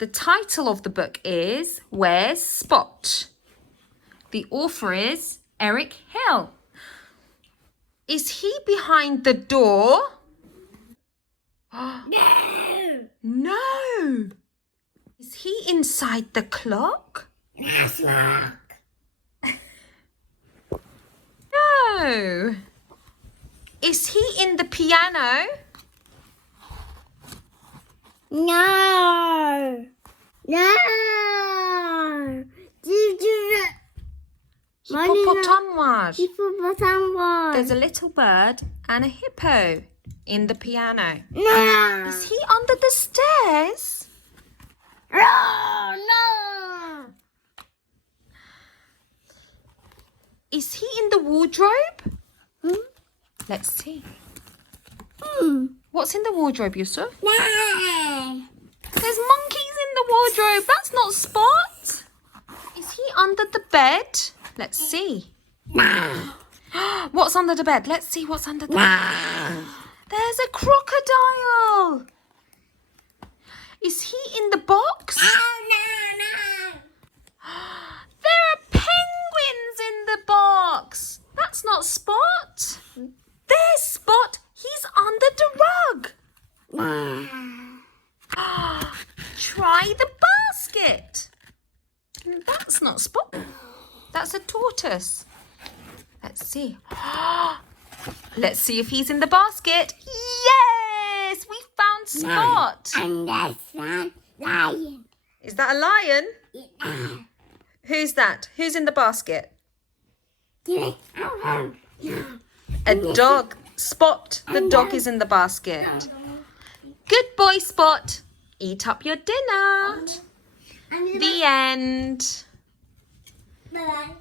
The title of the book is Where's Spot? The author is Eric Hill. Is he behind the door? No. No. Is he inside the clock? Yes, look. No. Is he in the piano? No. No. Hippopotam var. Hippopotam var. There's a little bird and a hippo in the piano. No. Is he under the stairs? No. No. Is he in the wardrobe? Hmm? Let's see. Hmm. What's in the wardrobe, Yusuf? No. There's monkeys in the wardrobe. That's not Spot. Is he under the bed? Let's see. No. What's under the bed? Let's see what's under the bed. No. There's a crocodile. Is he in the box? Oh, no, no. There are penguins in the box. That's not Spot. There's Spot. He's under the rug. No. Try the basket. That's not Spot. That's a tortoise. Let's see. Let's see if he's in the basket. Yes, we found Spot. And that's one lion. Is that a lion? Yeah. Who's that? Who's in the basket? No. A dog. Spot. The dog is in the basket. Good boy, Spot. Eat up your dinner. The end. Bye.